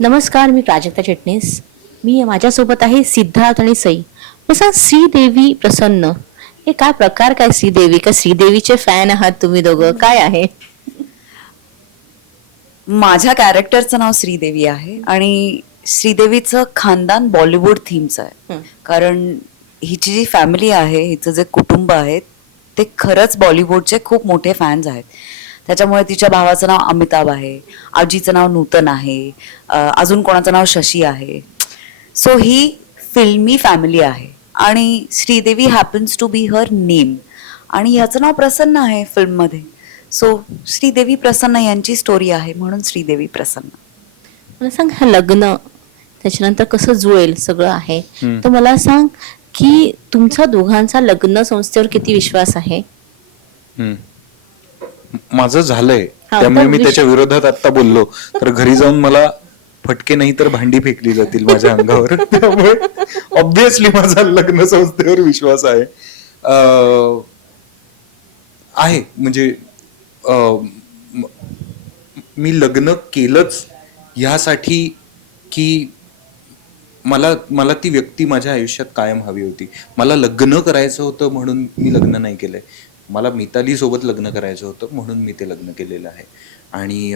नमस्कार मी प्राजक्ता चिटणीस मी माझ्यासोबत आहे सिद्धार्थ आणि सई. सांग श्रीदेवी प्रसन्न. हे काय प्रकार काय श्रीदेवी? का श्रीदेवीचे फॅन आहात तुम्ही दोघं? काय आहे? माझ्या कॅरेक्टरचं नाव श्रीदेवी आहे आणि श्रीदेवीचं खानदान बॉलिवूड थीमचं आहे. कारण हिची जी फॅमिली आहे हिचं जे कुटुंब आहे ते खरंच बॉलिवूडचे खूप मोठे फॅन्स आहेत. त्याच्यामुळे तिच्या भावाचं नाव अमिताभ आहे. आजीचं नाव नूतन आहे. अजून कोणाचं नाव शशी आहे. सो ही फिल्मी फॅमिली आहे. आणि Sridevi happens to be her name आणि ह्याचं नाव प्रसन्न आहे फिल्ममध्ये. सो श्रीदेवी प्रसन्न यांची स्टोरी आहे म्हणून श्रीदेवी प्रसन्न. मला सांग हे लग्न त्याच्यानंतर कसं जुळेल सगळं आहे. तर मला सांग की तुमचा दोघांचा लग्न संस्थेवर किती विश्वास आहे. माझं झालंय. त्यामुळे मी त्याच्या विरोधात आता बोललो. तर घरी जाऊन मला फटके नाही तर भांडी फेकली जातील माझ्या अंगावर. त्यामुळे ऑब्विसली माझा लग्न संस्थेवर विश्वास आहे. अं, आहे. म्हणजे अं, म- मी लग्न केलंच ह्यासाठी की मला मला ती व्यक्ती माझ्या आयुष्यात कायम हवी होती. मला लग्न करायचं होतं म्हणून मी लग्न नाही केलंय. मला मितालीसोबत लग्न करायचं होतं म्हणून मी ते लग्न केलेलं आहे. आणि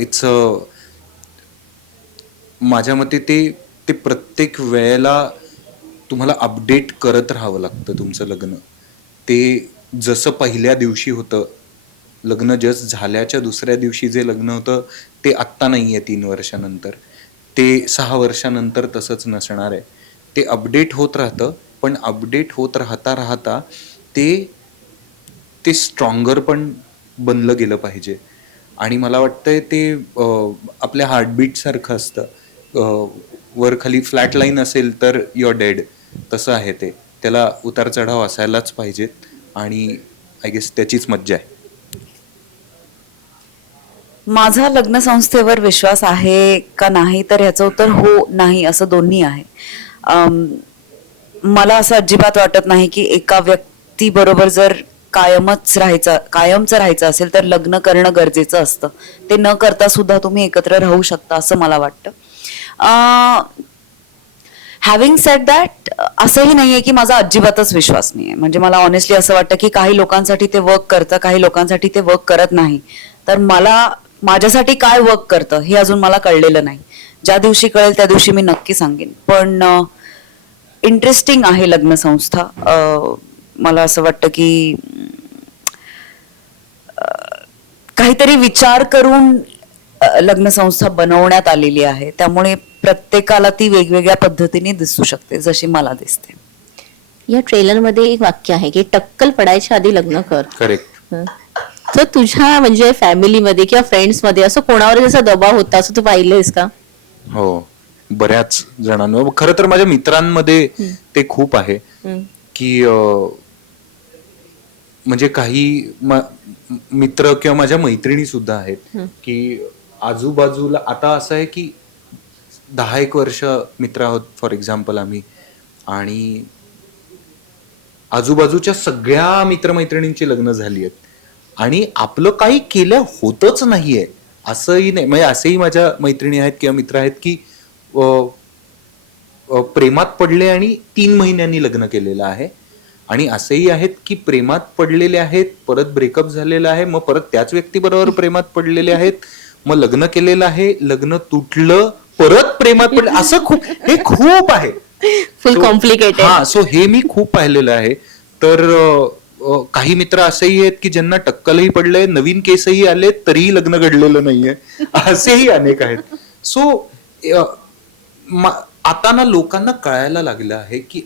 इट्स माझ्या मते ते ते प्रत्येक वेळेला तुम्हाला अपडेट करत राहावं लागतं तुमचं लग्न. ते जसं पहिल्या दिवशी होतं लग्न जस्ट झाल्याच्या दुसऱ्या दिवशी जे लग्न होतं ते आत्ता नाही आहे तीन वर्षानंतर. ते सहा वर्षानंतर तसंच नसणार आहे. ते अपडेट होत राहतं पण अपडेट होत राहता राहता ते ते स्ट्रॉंगर पण बनलं गेलं पाहिजे. आणि मला वाटतंय ते आपल्या हार्टबीटसारखं असतं. वर खाली फ्लॅट लाईन असेल तर युअर डेड तसं आहे ते. त्याला उतार चढाव असायलाच पाहिजेत आणि आय गेस त्याचीच मज्जा आहे. माझा लग्न संस्थेवर विश्वास आहे का नाही तर ह्याचं उत्तर हो नाही असं दोन्ही आहे. मला असं अजिबात वाटत नाही की एका व्यक्ती व्यक्तीबरोबर जर कायमच राहायचं कायमचं राहायचं असेल तर लग्न करणं गरजेचं असतं. ते न करता सुद्धा तुम्ही एकत्र राहू शकता असं मला वाटतं. हॅव्हिंग सेट दॅट असंही नाहीये की माझा अजिबातच विश्वास नाही आहे म्हणजे मला ऑनेस्टली असं वाटतं की काही लोकांसाठी ते वर्क करतं काही लोकांसाठी ते वर्क करत नाही. तर मला माझ्यासाठी काय वर्क करतं हे अजून मला कळलेलं नाही. ज्या दिवशी कळेल त्या दिवशी मी नक्की सांगेन. पण इंटरेस्टिंग आहे लग्न संस्था मला असं वाटतं की काहीतरी विचार करून अं, लग्न संस्था बनवण्यात आलेली आहे. त्यामुळे प्रत्येकाला ती वेगवेगळ्या पद्धतीने दिसू शकते जशी मला दिसते. या ट्रेलरमध्ये एक वाक्य आहे की टक्कल पडायच्या आधी लग्न कर. करेक्ट. तर तुझ्या म्हणजे फॅमिलीमध्ये किंवा फ्रेंड्समध्ये असं कोणावर जसा दबाव होता असं तू पाहिलंयस का? हो. बऱ्याच जणांवर. खरं तर माझ्या मित्रांमध्ये ते खूप आहे. की म्हणजे काही मित्र किंवा माझ्या मैत्रिणी सुद्धा आहेत की आजूबाजूला आता असं आहे की दहा एक वर्ष मित्र आहोत फॉर एक्झाम्पल आम्ही आणि आजूबाजूच्या सगळ्या मित्रमैत्रिणींची लग्न झाली आहेत. आणि आपलं काही केलं होतच नाहीये. असंही नाही म्हणजे असेही माझ्या मैत्रिणी आहेत किंवा मित्र आहेत की प्रेमात पडले आणि तीन महिन्यांनी लग्न केलेलं आहे. आणि असेही आहेत की प्रेमात पडलेले आहेत परत ब्रेकअप झालेलं आहे मग परत त्याच व्यक्तीबरोबर प्रेमात पडलेले आहेत मग लग्न केलेलं आहे लग्न तुटलं परत प्रेमात पडलं असं खूप हे खूप आहे. फुल कॉम्प्लिकेटेड हा सो हे मी खूप पाहिलेलं आहे. तर काही मित्र असेही आहेत की ज्यांना टक्कलही पडलंय नवीन केसही आले तरीही लग्न घडलेलं नाहीये. असेही अनेक आहेत. सो आता ना लोकांना कळायला लागलं आहे की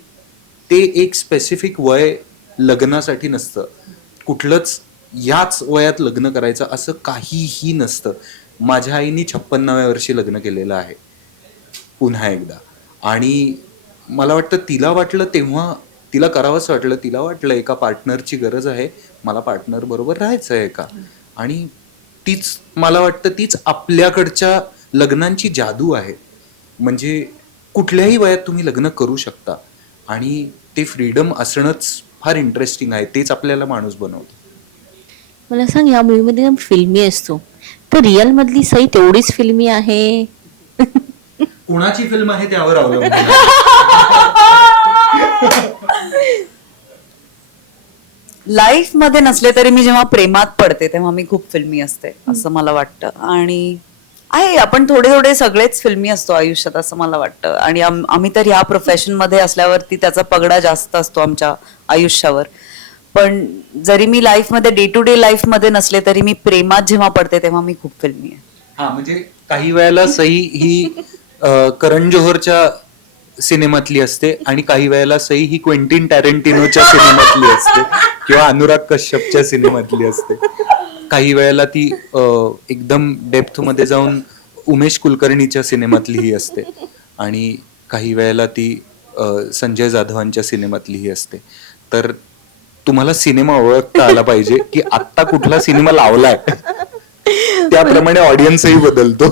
ते एक स्पेसिफिक वय लग्नासाठी नसतं. कुठलंच याच वयात लग्न करायचं असं काहीही नसतं. माझ्या आईनी छप्पन्नाव्या वर्षी लग्न केलेलं आहे. पुन्हा एकदा. आणि मला वाटतं तिला वाटलं तेव्हा तिला करावंच वाटलं तिला वाटलं एका पार्टनरची गरज आहे. मला पार्टनर बरोबर राहायचं आहे का? आणि तीच मला वाटतं तीच आपल्याकडच्या लग्नांची जादू आहे. म्हणजे कुठल्याही वयात तुम्ही लग्न करू शकता. आणि ते फ्रीडम असणंच फार इंटरेस्टिंग आहे तेच आपल्याला माणूस बनवतं. मला सांग या मूवीमध्ये फिल्मी असतो. तर रिअल मधली सई तेवढीच फिल्मी आहे? कुणाची फिल्म आहे त्यावर अवलंबून आहे. लाईफमध्ये नसले तरी मी जेव्हा प्रेमात पडते तेव्हा मी खूप फिल्मी असते असं मला वाटतं. आणि आहे आपण थोडे थोडे सगळेच फिल्मी असतो आयुष्यात असं मला वाटतं. आणि आम- आम्ही तर ह्या प्रोफेशनमध्ये असल्यावरती त्याचा पगडा जास्त असतो आमच्या आयुष्यावर. पण जरी मी लाईफमध्ये डे टू डे लाईफमध्ये नसले तरी मी प्रेमात जेव्हा पडते तेव्हा मी खूप फिल्मी आहे. हा म्हणजे काही वेळेला सई ही अ, करण जोहरच्या सिनेमातली असते आणि काही वेळेला सई ही क्वेंटिन टॅरेंटिनोच्या सिनेमातली असते किंवा अनुराग कश्यपच्या सिनेमातली असते. काही वेळेला ती एकदम डेप्थमध्ये जाऊन उमेश कुलकर्णीच्या सिनेमातलीही असते. आणि काही वेळेला ती संजय जाधवांच्या सिनेमातलीही असते. तर तुम्हाला सिनेमा ओळखता आला पाहिजे की आत्ता कुठला सिनेमा लावलाय? त्याप्रमाणे ऑडियन्सही बदलतो.